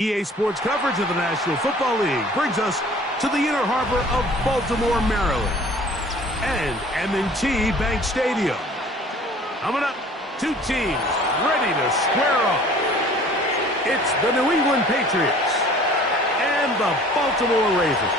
EA Sports coverage of the National Football League brings us to the inner harbor of Baltimore, Maryland, and M&T Bank Stadium. Coming up, two teams ready to square off. It's the New England Patriots and the Baltimore Ravens.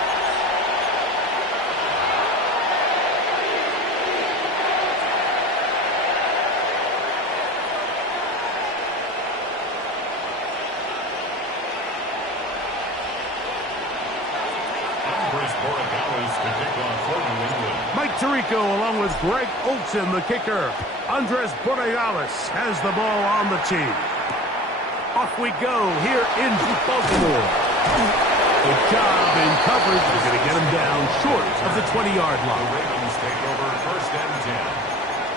Mike Tirico along with Greg Olsen, the kicker. Andres Borregales has the ball on the team. Off we go here in Baltimore. Good job in coverage. They're going to get him down short of the 20-yard line. The Ravens take over first and 10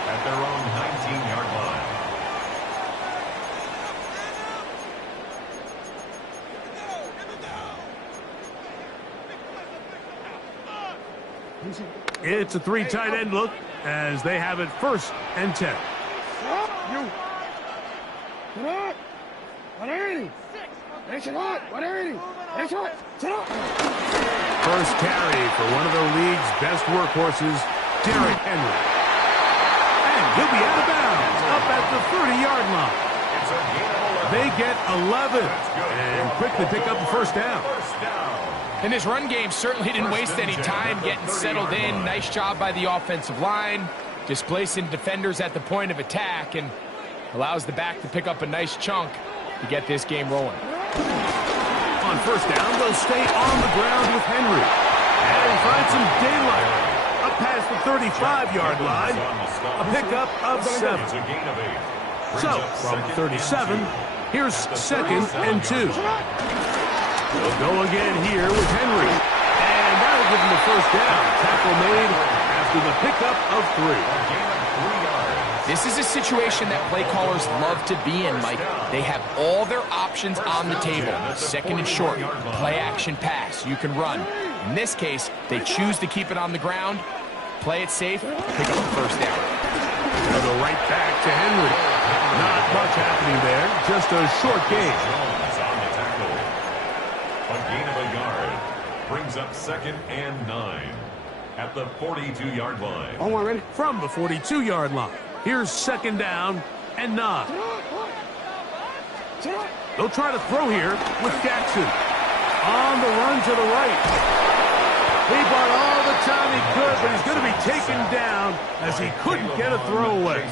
at their own 19-yard line. It's a three tight end look as they have it first and 10. First carry for one of the league's best workhorses, Derrick Henry. And he'll be out of bounds up at the 30-yard line. They get 11 and quickly pick up the first down. And this run game certainly didn't waste any time getting settled in. Nice job by the offensive line, displacing defenders at the point of attack, and allows the back to pick up a nice chunk to get this game rolling. On first down, they'll stay on the ground with Henry. And find some daylight. Up past the 35-yard line, a pickup of 7. So, from 37, here's second and 2. They'll go again here with Henry. And that'll give him the first down. Tackle made after the pickup of 3. This is a situation that play callers love to be in, Mike. They have all their options on the table. Second and short, play action pass. You can run. In this case, they choose to keep it on the ground, play it safe, pick up the first down. They'll go right back to Henry. Not much happening there. Just a short gain. A gain of a yard brings up second and 9 at the 42-yard line. Oh, ready? From the 42-yard line. Here's second down and 9. They'll try to throw here with Jackson. On the run to the right. He bought all the time he could, but he's going to be taken down as he couldn't get a throwaway.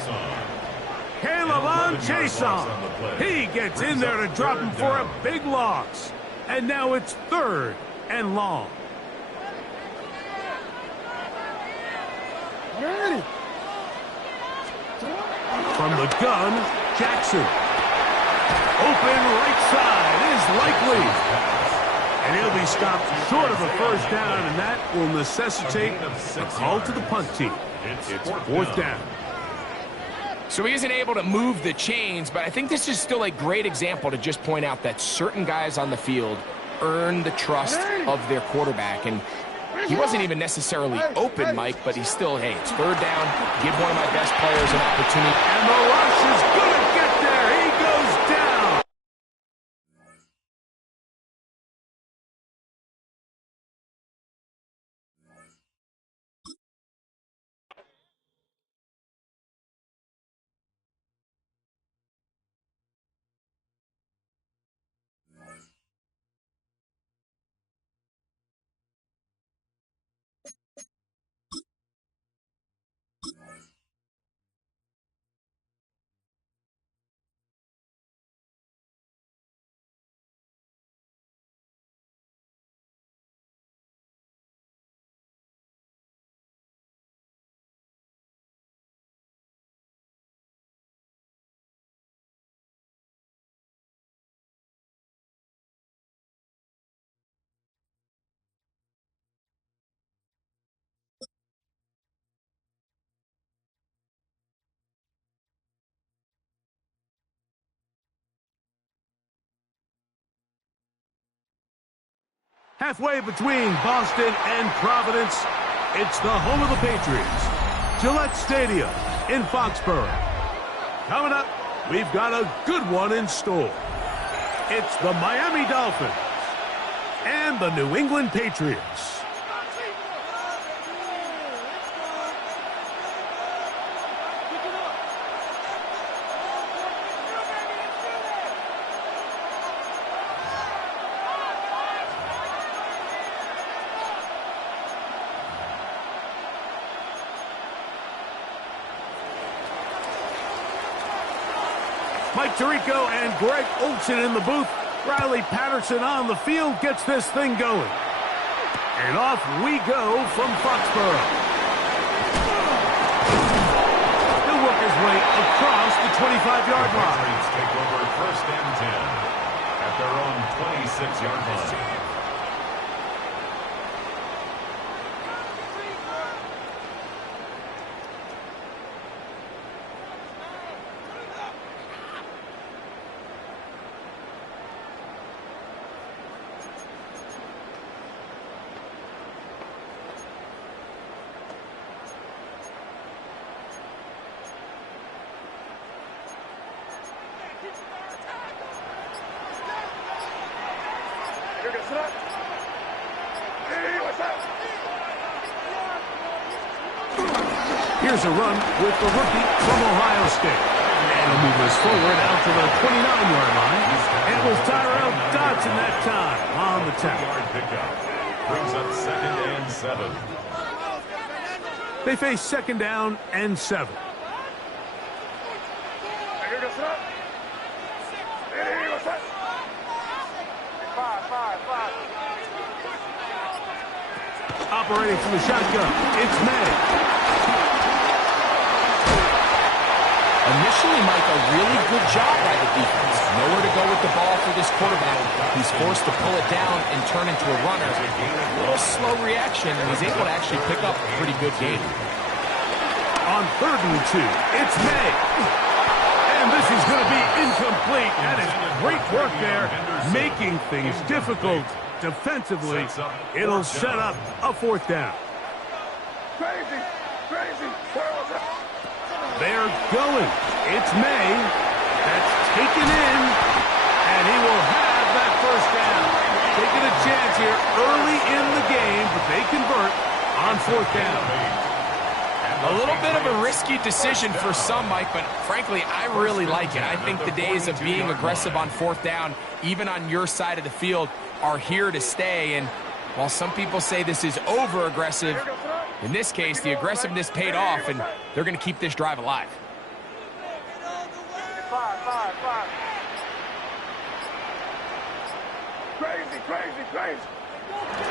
Caleb Chason. He gets in there to drop him for a big loss. And now it's third and long. From the gun, Jackson. Open right side is likely. And he'll be stopped short of a first down, and that will necessitate a call to the punt team. It's fourth down. So he isn't able to move the chains, but I think this is still a great example to just point out that certain guys on the field earn the trust of their quarterback. And he wasn't even necessarily open, Mike, but he's still, hey, it's third down. Give one of my best players an opportunity. And the rush is going to get there. He goes down. Halfway between Boston and Providence, it's the home of the Patriots, Gillette Stadium in Foxborough. Coming up, we've got a good one in store. It's the Miami Dolphins and the New England Patriots. Mike Tirico and Greg Olsen in the booth. Riley Patterson on the field gets this thing going. And off we go from Foxborough. He'll work his way across the 25-yard line. Patriots take over 1st and 10 at their own 26-yard line. Here's a run with the rookie from Ohio State. And he'll move this forward out to the 29-yard line. And it was Tyrell Dodson that time on the tackle. Pickup brings up 2nd and 7. They face 2nd down and 7. Operating from the shotgun, it's May. Initially, Mike, a really good job by the defense. Nowhere to go with the ball for this quarterback. He's forced to pull it down and turn into a runner. A little slow reaction, and he's able to actually pick up a pretty good gain. On 3rd and 2, it's May. And this is going to be incomplete. That is great work there, making things difficult defensively. It'll set up a 4th down. Crazy. They're going. It's May. That's taken in. And he will have that 1st down. Taking a chance here early in the game, but they convert on 4th down. A little bit of a risky decision for some, Mike, but frankly, I really like it. I think the days of being aggressive on 4th down, even on your side of the field, are here to stay. And while some people say this is over-aggressive, in this case, the aggressiveness paid off, and they're going to keep this drive alive. Crazy.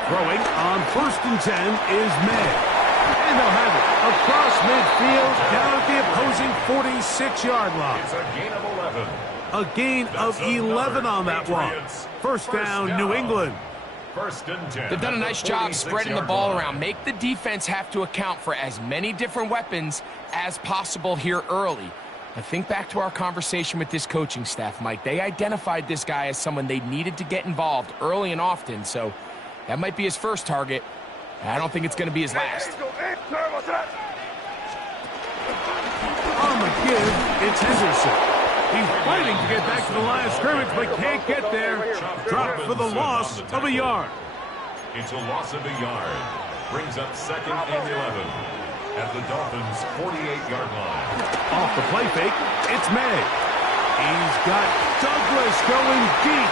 Throwing on 1st and 10 is May. And they'll have it across midfield down at the opposing 46-yard line. It's a gain of 11. A gain of 11 on that one. 1st down, New England. 1st and 10. They've done a nice job spreading the ball around. Make the defense have to account for as many different weapons as possible here early. I think back to our conversation with this coaching staff, Mike. They identified this guy as someone they needed to get involved early and often, so that might be his first target. I don't think it's going to be his last. On the give, it's Henderson. He's fighting to get back to the line of scrimmage, but can't get there. Dropped for the loss of a yard. It's a loss of a yard. Brings up 2nd and 11 at the Dolphins' 48-yard line. Off the play fake, it's May. He's got Douglas going deep.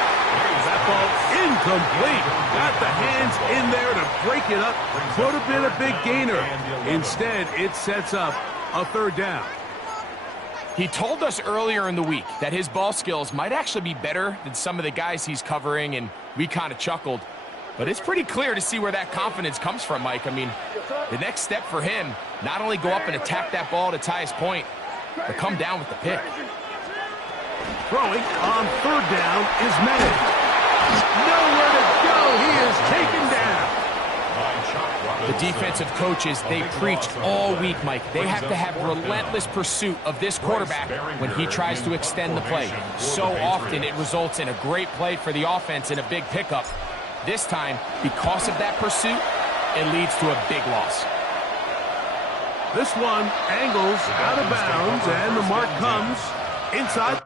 That ball incomplete. Got the hands in there to break it up. Could have been a big gainer. Instead, it sets up a 3rd down. He told us earlier in the week that his ball skills might actually be better than some of the guys he's covering, and we kind of chuckled. But it's pretty clear to see where that confidence comes from, Mike. I mean, the next step for him, not only go up and attack that ball to tie his point, but come down with the pick. Throwing on 3rd down is May. Nowhere to go. He is taken down. The defensive coaches, they preach all week, Mike. They have to have relentless pursuit of this quarterback when he tries to extend the play. So often it results in a great play for the offense and a big pickup. This time, because of that pursuit, it leads to a big loss. This one angles out of bounds, and the mark comes inside.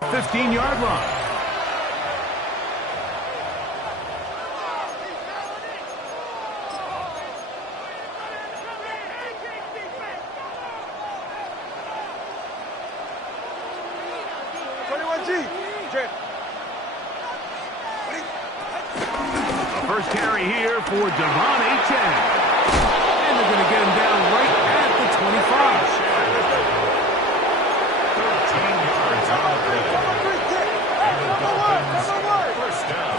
15-yard line. First carry here for Devon H. And they're going to get him down right at the 25. 13 yards on the play. And the Dolphins first down.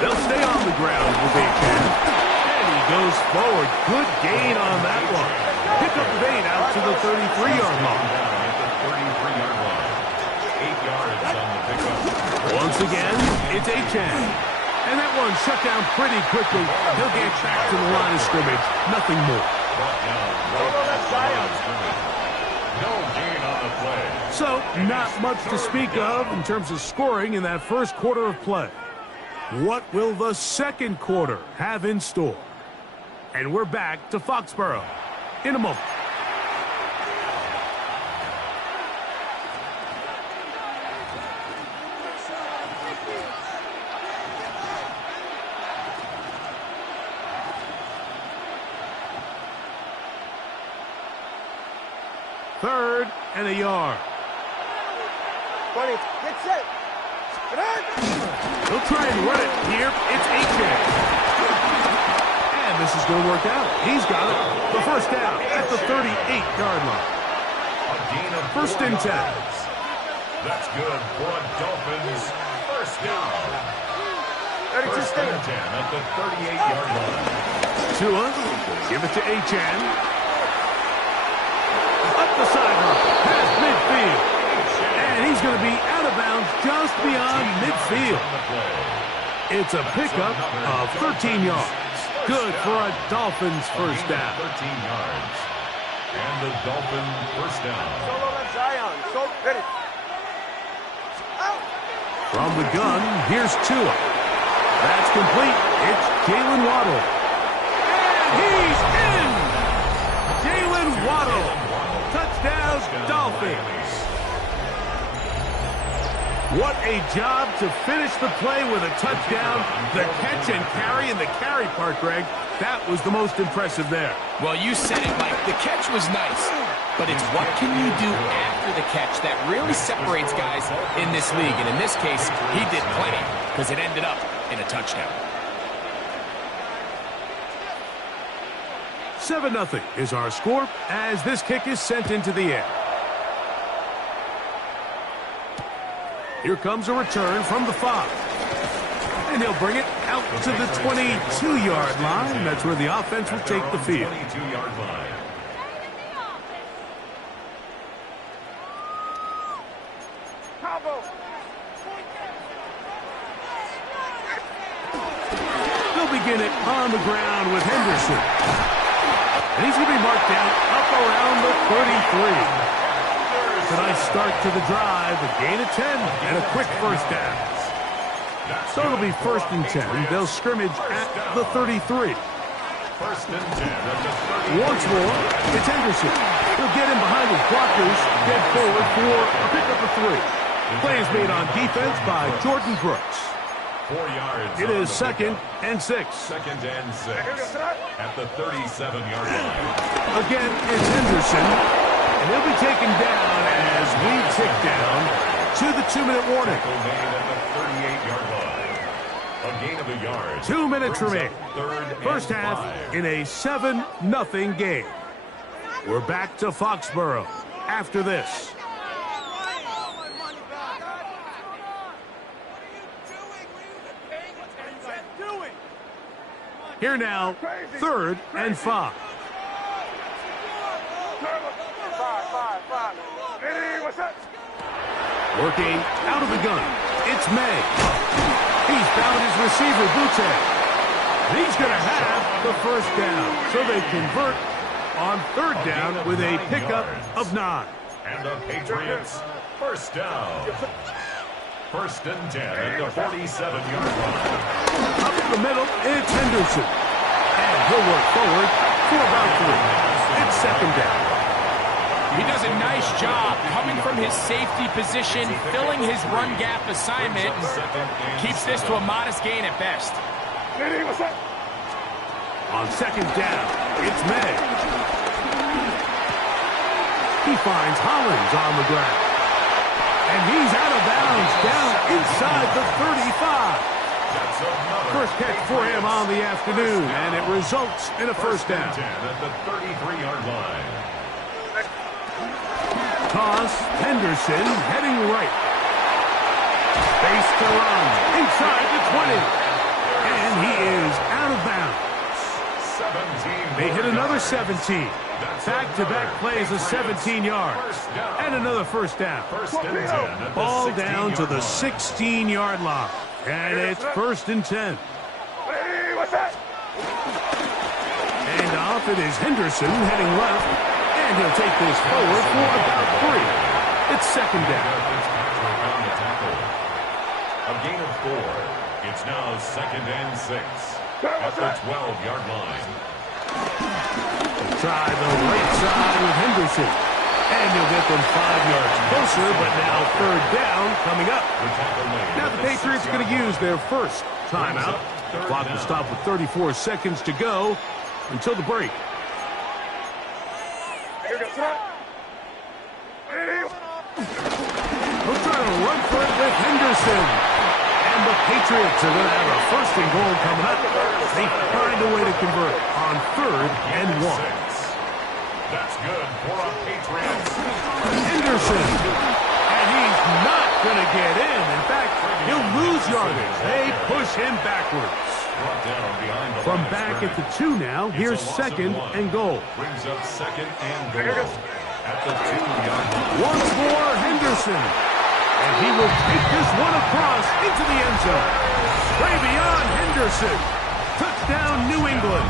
They'll stay on the ground with H. And he goes forward. Good gain on that one. Pick up the 8 out to the 33-yard line. At the 33-yard line. 8 yards on the pickup. Once again, it's H. And that one shut down pretty quickly. He'll get back to the line of scrimmage. Nothing more. No gain on the play. So, not much to speak of in terms of scoring in that first quarter of play. What will the second quarter have in store? And we're back to Foxborough in a moment. Third and a yard. 20. Get set. He'll try and run it here. It's H. And this is going to work out. He's got it. The first down at the 38-yard line. A gain of First and 10. That's good for a Dolphins first down. 32 First and 10 at the 38-yard line. Tua, give it to H. Up the sideline, past midfield. And he's going to be out of bounds just beyond midfield. It's a pickup of 13 yards. Good for a Dolphins first down. 13 yards. And the Dolphin first down. From the gun, here's Tua. That's complete. It's Jalen Waddle. And he's in! Jalen Waddle. Touchdown, Dolphins. What a job to finish the play with a touchdown. The catch and carry, and the carry part, Greg, that was the most impressive there. Well, you said it, Mike. The catch was nice, but it's what can you do after the catch that really separates guys in this league. And in this case, he did plenty because it ended up in a touchdown. 7-0 is our score as this kick is sent into the air. Here comes a return from the 5. And he'll bring it out to the 22-yard line. That's where the offense will take the field. 22-yard line. Combo. They'll begin it on the ground with Henderson. And he's going to be marked down up around the 33. A nice start to the drive, a gain of 10, and a quick first down. So it'll be first and 10. They'll scrimmage at the 33. First and 10 at the 30. Once more, it's Henderson. He'll get in behind his blockers, get forward for a pickup of 3. Play is made on defense by Jordan Brooks. 4 yards. It is second and 6. Second and 6 at the 37-yard line. Again, it's Henderson. And he'll be taken down as we tick down to the 2-minute warning. At the 38-yard line. A gain of a yard. 2 minutes remain. First half 5. in a 7-0 game. We're back to Foxborough after this. Here now, 3rd and 5. Working out of the gun, it's May. He's found his receiver, Butte. He's going to have the first down. So they convert on 3rd down with a pickup of 9. And the Patriots first down. First and 10 at the 47-yard line. Up the middle, it's Henderson. And he'll work forward for about 3. It's 2nd down. He does a nice job coming from his safety position, filling his run gap assignment, and keeps this to a modest gain at best. On second down, it's May. He finds Hollins on the ground. And he's out of bounds down inside the 35. First catch for him on the afternoon, and it results in a first down. At the 33-yard line. Toss, Henderson heading right. Space to run inside the 20. And he is out of bounds. They hit another 17. Back-to-back plays of 17 yards. And another first down. Ball down to the 16-yard line. And it's 1st and 10. And off it is Henderson heading left. And he'll take this forward for about 3. It's second down. A gain of 4. It's now 2nd and 6. At the 12-yard line. Try the right side with Henderson. And he'll get them 5 yards closer, but now third down coming up. Now the Patriots are going to use their first timeout. The clock will stop with 34 seconds to go until the break. He'll try to run for it with Henderson. And the Patriots are going to have a 1st and goal coming up. They find a way to convert on 3rd and 1. That's good for a Patriots. Henderson. And he's not going to get in. In fact, he'll lose yardage. They push him backwards. From back at the 2 now, here's 2nd and goal. Brings up 2nd and goal. At the 2-yard line. Once more, Henderson. And he will take this one across into the end zone. Way beyond Henderson. Touchdown, New England.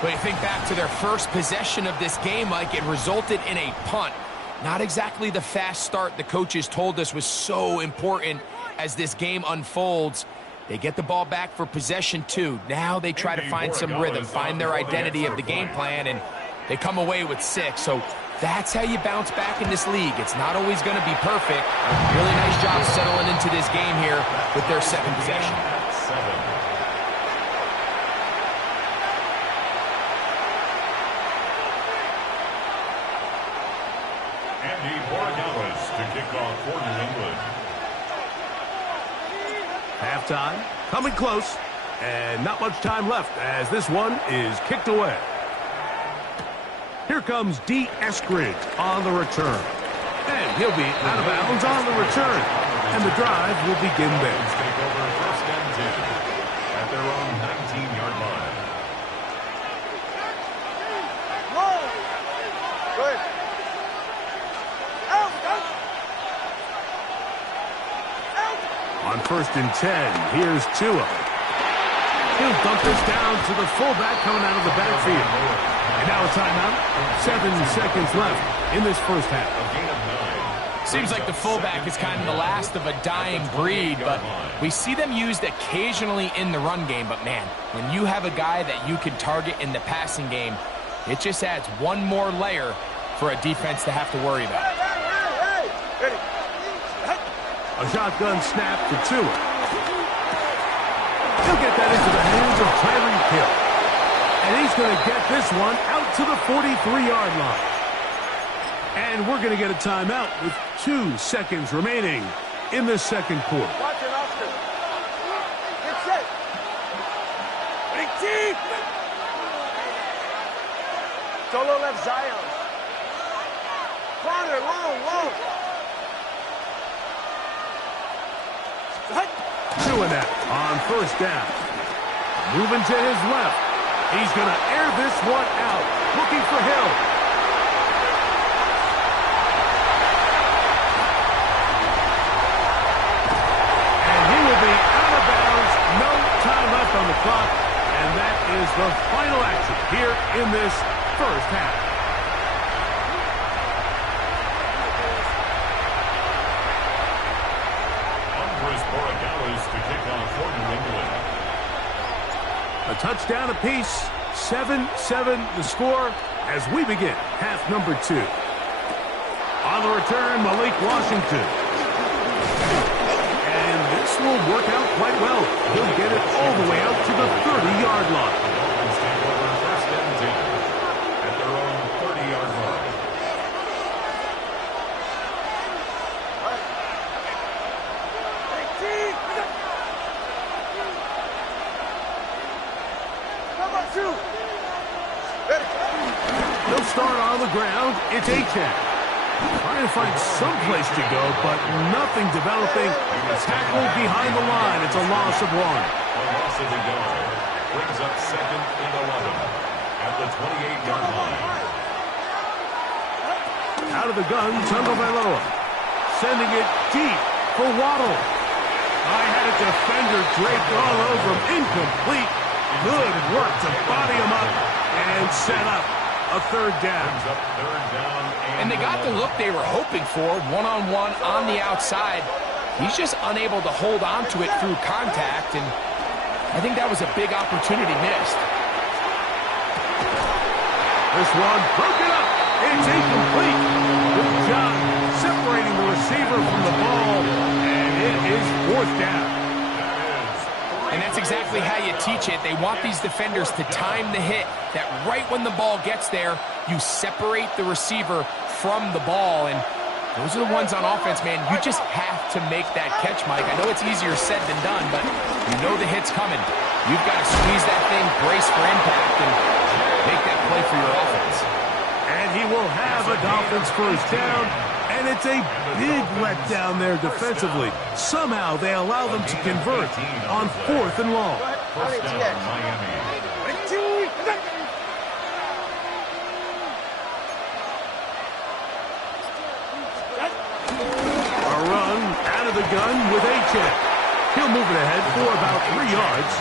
But you think back to their first possession of this game, Mike, it resulted in a punt. Not exactly the fast start the coaches told us was so important as this game unfolds. They get the ball back for possession 2. Now they try to find some rhythm, find their identity of the game plan, and they come away with 6. So that's how you bounce back in this league. It's not always going to be perfect. Really nice job settling into this game here with their second possession. To kick off for New England. Halftime, coming close, and not much time left as this one is kicked away. Here comes D. Eskridge on the return. And he'll be out of bounds on the return. And the drive will begin there. Take over 1st and 10 at their own 19-yard line. Good. On 1st and 10, here's Tua. He'll dump this down to the fullback coming out of the backfield. And now a timeout. 7 seconds left in this first half. Seems like the fullback is kind of the last of a dying breed, but we see them used occasionally in the run game. But, man, when you have a guy that you can target in the passing game, it just adds one more layer for a defense to have to worry about. A shotgun snap to Tua. He'll get that into the hands of Tyreek Hill. And he's going to get this one out to the 43-yard line. And we're going to get a timeout with 2 seconds remaining in the second quarter. Watch it, Oscar. Get set. Big team. Solo left Zion. Corner, long. Doing that on 1st down. Moving to his left. He's going to air this one out. Looking for Hill. And he will be out of bounds. No time left on the clock. And that is the final action here in this first half. A touchdown apiece, 7-7 the score. as we begin half number 2. On the return, Malik Washington. And this will work out quite well. He'll get it all the way out to the 30-yard line. First and 10 at their own 30-yard line. They'll start on the ground. It's H2H. Trying to find some place to go, but nothing developing. A tackle behind the line. It's a loss of 1. A loss of a yard. Brings up second and 11 at the 28-yard line. Out of the gun, Tagovailoa. Sending it deep for Waddle. I had a defender draped all over him. Incomplete. Good work to body him up and set up a third down. And they got the look they were hoping for, one-on-one on the outside. He's just unable to hold on to it through contact, and I think that was a big opportunity missed. This one broken up. It's incomplete. Good job separating the receiver from the ball, and it is 4th down. And that's exactly how you teach it. They want these defenders to time the hit, that right when the ball gets there, you separate the receiver from the ball. And those are the ones on offense, man. You just have to make that catch, Mike. I know it's easier said than done, but you know the hit's coming. You've got to squeeze that thing, brace for impact, and make that play for your offense. And he will have a Dolphins first down. And it's a big letdown there defensively. Somehow they allow them to convert on 4th and long. First down, Miami. A run out of the gun with H2H. He'll move it ahead for about 3 yards.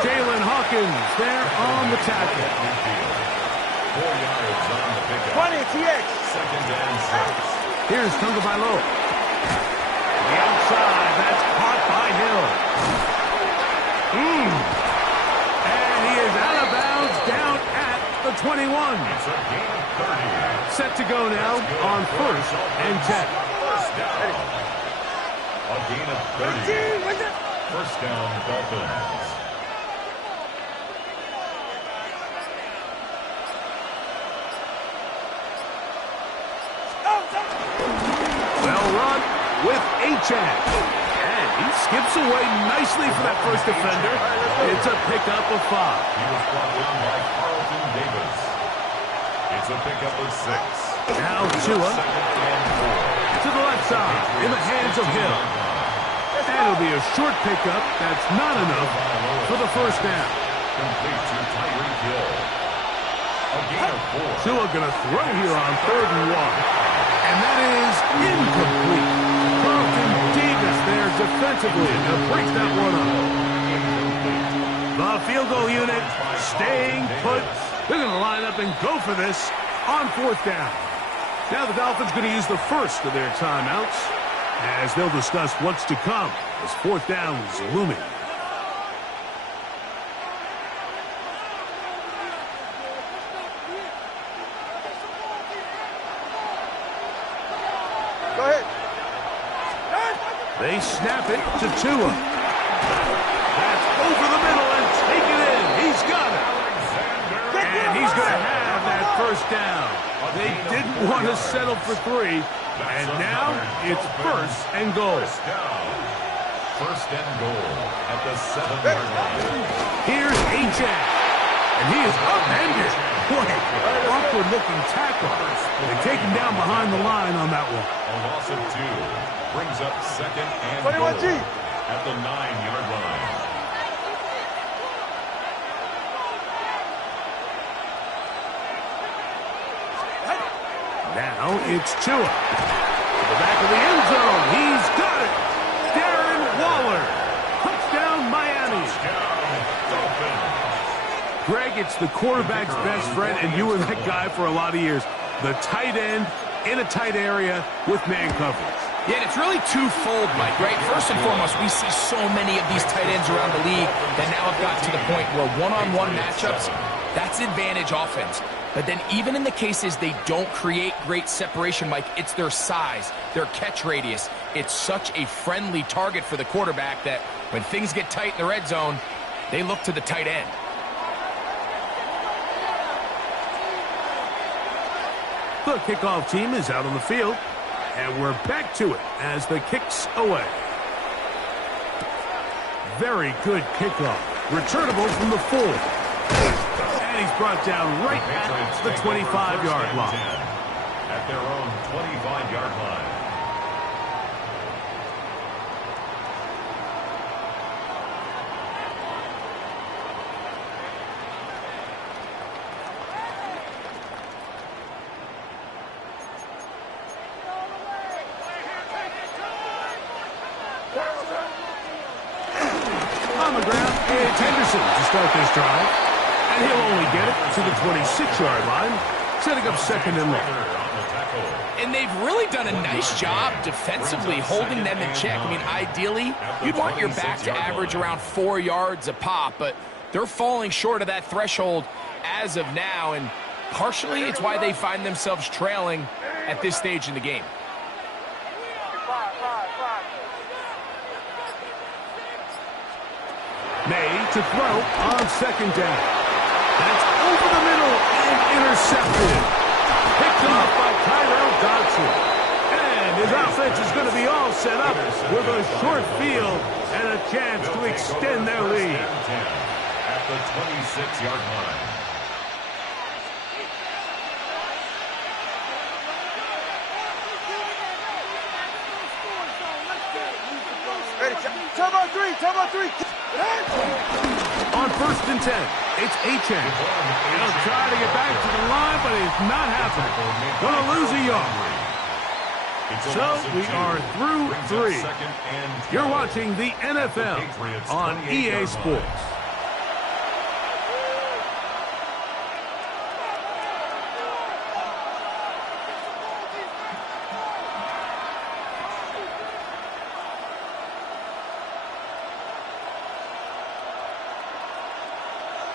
Jalen Hawkins there on the tackle. 4 yards on the pickup. 20, TX. Second and 6. Here's Tagovailoa. The outside, that's caught by Hill. And he is out of bounds down at the 21. It's a gain of 30. Set to go now on 1st and 10. First down. A gain of 30. First down, Dolphins. Well run with H2H. And he skips away nicely for that first defender. It's a pickup of 5. He was brought in by Carlton Davis. It's a pickup of 6. Now Tua Second and 4. to the left side in the hands of Hill. And it'll be a short pickup. That's not enough for the first down. Complete to Tyreek Hill. A gain of 4. Tua going to throw here on 3rd and 1. And that is incomplete. Carlton Davis there defensively to break that one up. The field goal unit staying put. They're going to line up and go for this on 4th down. Now the Dolphins going to use the first of their timeouts as they'll discuss what's to come as 4th down is looming. Go ahead. They snap it to Tua. That's over the middle and take it in. He's got it. And he's going to have that first down. They didn't want to settle for 3. And now it's 1st and goal. First and goal at the 7-yard line. Here's H2H. And he is upended. Boy, awkward-looking tackle. They take him down behind the line on that one. A loss of 2 brings up second and 21 goal deep. at the 9-yard line. Now it's Tua. To the back of the end zone. He's got it. Darren Waller. Touchdown, Miami. Greg, it's the quarterback's best friend, and you were that guy for a lot of years. The tight end in a tight area with man coverage. Yeah, and it's really twofold, Mike, right? First and foremost, we see so many of these tight ends around the league that now have gotten to the point where one-on-one matchups, that's advantage offense. But then even in the cases they don't create great separation, Mike, it's their size, their catch radius. It's such a friendly target for the quarterback that when things get tight in the red zone, they look to the tight end. The kickoff team is out on the field, and we're back to it as the kick's away. Very good kickoff. Returnable from the 4. And he's brought down right at the 25-yard line. At their own 25-yard line. On the ground, it's Henderson to start this drive. And he'll only get it to the 26-yard line, setting up second and long. And they've really done a nice job defensively holding them in check. I mean, ideally, you'd want your back to average around 4 yards a pop, but they're falling short of that threshold as of now, and partially it's why they find themselves trailing at this stage in the game. May to throw on second down. That's over the middle and intercepted. Picked off by Tyrell Dodson. And his offense is going to be all set up with a short field and a chance to extend their lead. At the 26-yard line. Turbo 3. On first and 10, it's H2H. He'll try to get back to the line, but it's not happening. Going to lose a yard. So we are through 3. You're watching the NFL on EA Sports.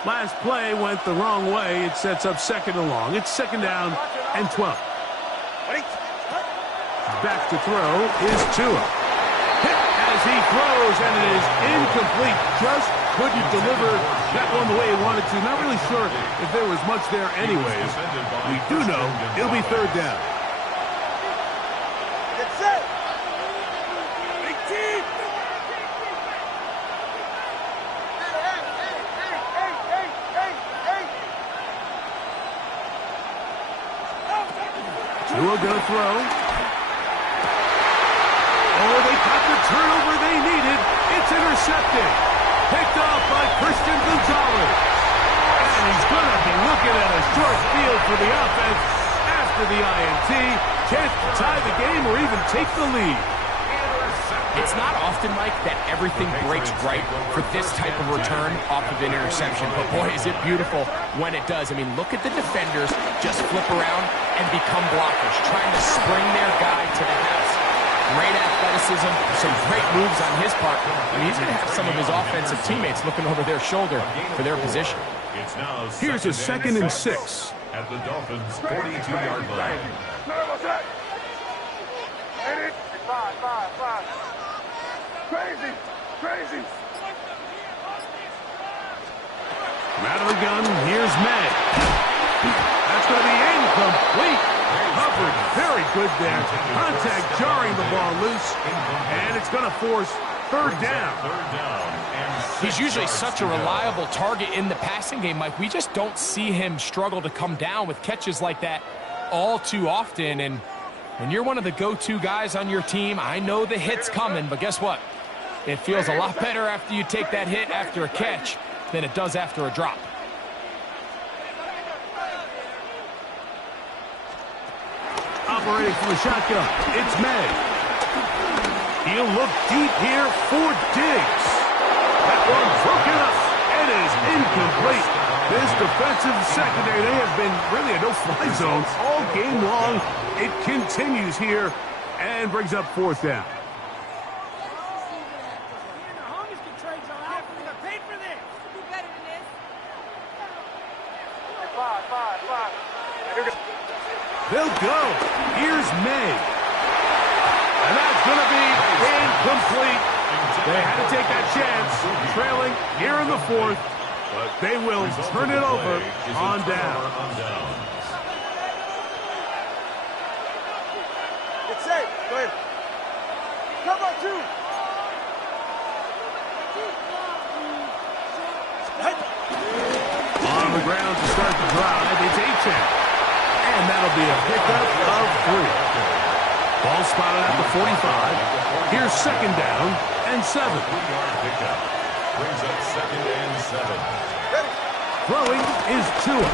Last play went the wrong way. It sets up second and long. It's second down and 12. Back to throw is Tua. Hit as he throws, and it is incomplete. Just couldn't deliver that one the way he wanted to. Not really sure if there was much there anyways. We do know it'll be third down. Get set. Big team. Tua gonna throw. Oh, they got the turnover they needed. It's intercepted. Picked off by Christian Gonzalez. And he's gonna be looking at a short field for the offense after the INT. Chance to tie the game or even take the lead. It's not often, Mike, that everything breaks right for this type of return off of an interception. But, boy, is it beautiful when it does. I mean, look at the defenders just flip around and become blockers, trying to spring their guy to the house. Great athleticism, some great moves on his part. I mean, he's going to have some of his offensive teammates looking over their shoulder for their position. Here's a second and 6. At the Dolphins' 42-yard line. Five. Crazy. Out of the gun, here's May. That's going to be incomplete. Covered very good there. Contact jarring the ball loose. And it's going to force third down. He's usually such a reliable target in the passing game, Mike. We just don't see him struggle to come down with catches like that all too often. And when you're one of the go-to guys on your team, I know the hit's coming, but guess what? It feels a lot better after you take that hit after a catch than it does after a drop. Operating from the shotgun, it's May. He'll look deep here for Diggs. That one broken up and is incomplete. This defensive secondary, they have been really a no-fly zone all game long. It continues here and brings up fourth down. Five. They'll go. Here's May. And that's going to be incomplete. They had to take that chance, trailing here in the fourth, but they will turn it over on down. It's safe. Go ahead. Come on, two. On the ground to start the drive, it's H2H. And that'll be a pickup of 3. Ball spotted at the 45. Here's second down and 7. 3-yard pickup. Brings up second and 7. Throwing is Tua.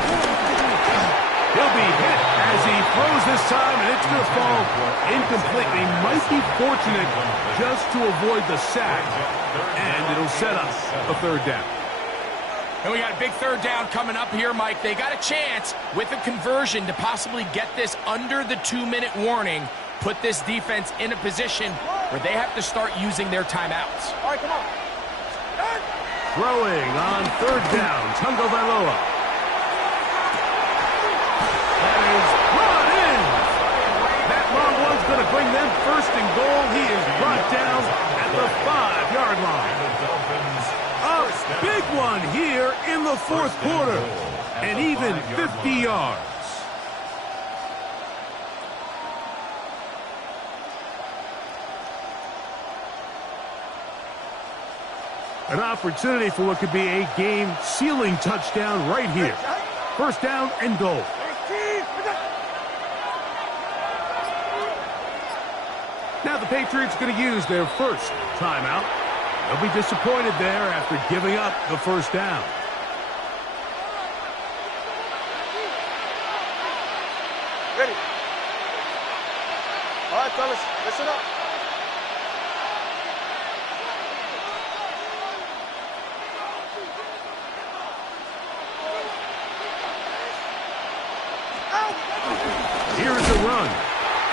He'll be hit as he throws this time, and it's going to fall incomplete. He might be fortunate just to avoid the sack, and it'll set up a third down. And we got a big third down coming up here, Mike. They got a chance with a conversion to possibly get this under the 2-minute warning, put this defense in a position where they have to start using their timeouts. All right, come on. Throwing on third down, Tungo Vailoa. That is brought in. That long one's going to bring them first and goal. He is brought down at the 5-yard line. A big one here in the fourth quarter. And even 50 yards. An opportunity for what could be a game-sealing touchdown right here. First down and goal. Now the Patriots are going to use their first timeout. They'll be disappointed there after giving up the first down. Ready. All right, fellas, listen up. Here's a run,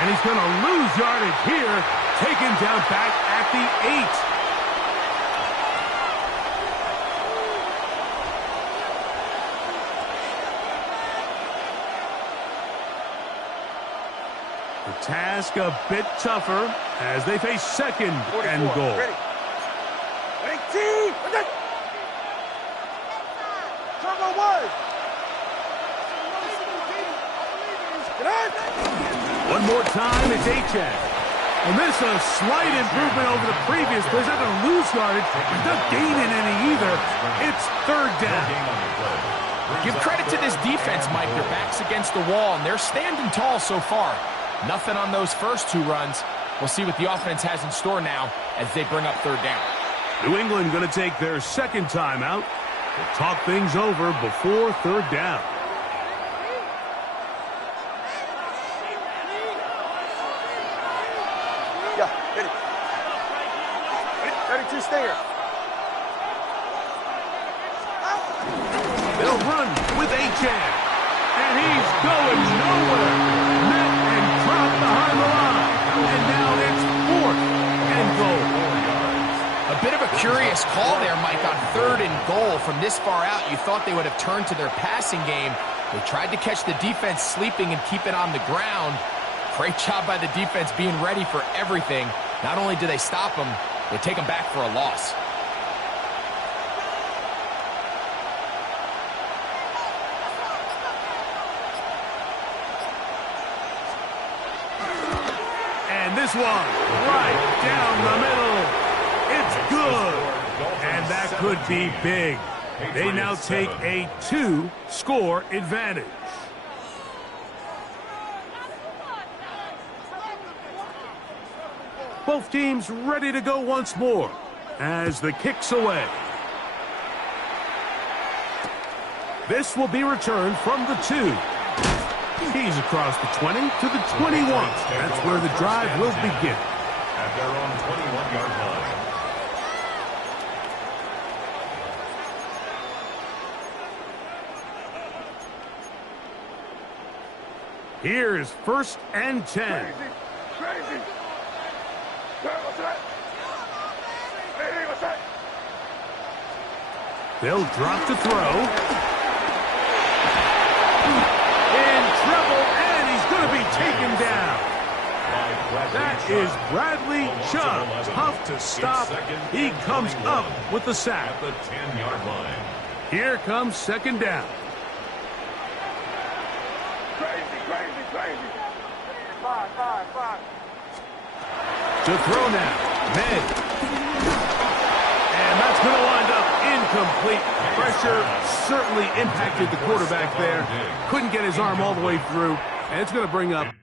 and he's going to lose yardage here, taken down back at the 8. The task a bit tougher as they face second and goal. Ready. 18. Come on, One more time, it's H2H. And this is a slight improvement over the previous play. He's not going to lose yardage. He's not gaining any either. It's third down. Give credit to this defense, Mike. Their back's against the wall, and they're standing tall so far. Nothing on those first 2 runs. We'll see what the offense has in store now as they bring up third down. New England going to take their second timeout. They'll talk things over before third down. Yeah, hit it. Ready to stay here. They'll run with H2H. And he's going nowhere. Met and dropped behind the line. And now it's fourth and goal. A bit of a curious call there, Mike, on third and goal. From this far out, you thought they would have turned to their passing game. They tried to catch the defense sleeping and keep it on the ground. Great job by the defense being ready for everything. Not only do they stop them, they take them back for a loss. And this one, right down the middle. It's good. And that could be big. They now take a 2-score advantage. Both teams ready to go once more as the kick's away. This will be returned from the 2. He's across the 20 to the 21. That's where the drive will begin. At their own 21-yard line. Here's first and 10. Crazy. What's that? Hey, what's that? They'll drop to throw. In trouble, and he's going to be taken down. That is Bradley Chubb. Tough to stop. He comes up with the sack. At the 10-yard line. Here comes second down. To throw now, May. And that's going to wind up incomplete. Pressure certainly impacted the quarterback there. Couldn't get his arm all the way through. And it's going to bring up